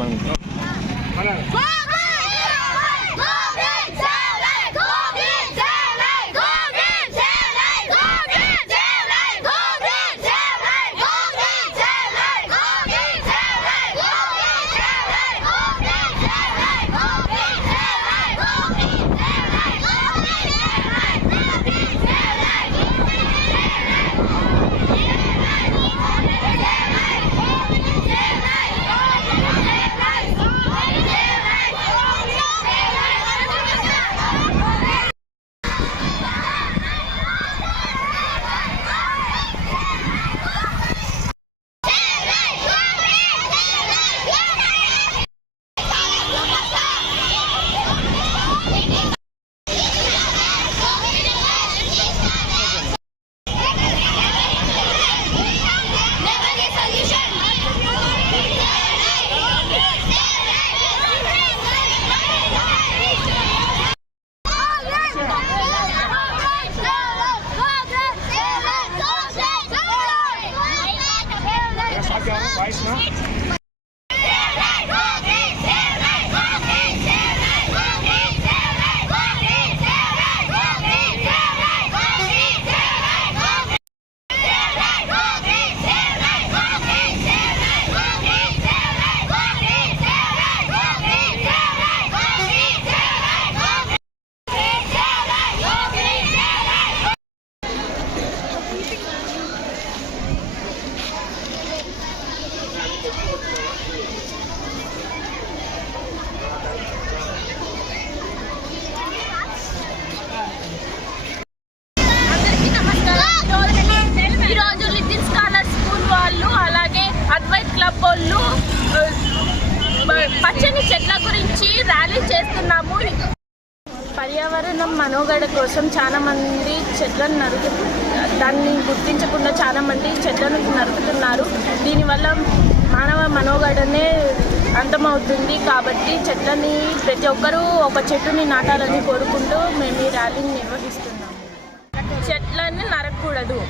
మనం పచ్చని చెట్ల గురించి ర్యాలీ చేస్తున్నాము. పర్యావరణం మనుగడ కోసం చాలా మంది చెట్లను దాన్ని గుర్తించకుండా చాలా మంది చెట్లను నరుకుతున్నారు. దీనివల్ల మానవ మనుగడనే అంతమవుతుంది. కాబట్టి చెట్లని ప్రతి ఒక్కరూ ఒక చెట్టుని నాటాలని కోరుకుంటూ మేము ఈ ర్యాలీని నిర్వహిస్తున్నాము. చెట్లని నరకకూడదు.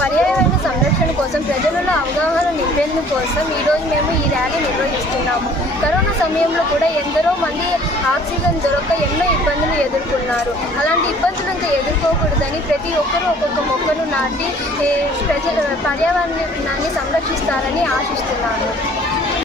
పర్యావరణ సంరక్షణ కోసం ప్రజలలో అవగాహన నింపేందుకు కోసం ఈరోజు మేము ఈ ర్యాలీ నిర్వహిస్తున్నాము. కరోనా సమయంలో కూడా ఎందరో మంది ఆక్సిజన్ దొరక్క ఎన్నో ఇబ్బందులు ఎదుర్కొన్నారు. అలాంటి ఇబ్బందులంతా ఎదుర్కోకూడదని ప్రతి ఒక్కరూ ఒక్కొక్క మొక్కను నాటి పర్యావరణాన్ని సంరక్షిస్తారని ఆశిస్తున్నాను.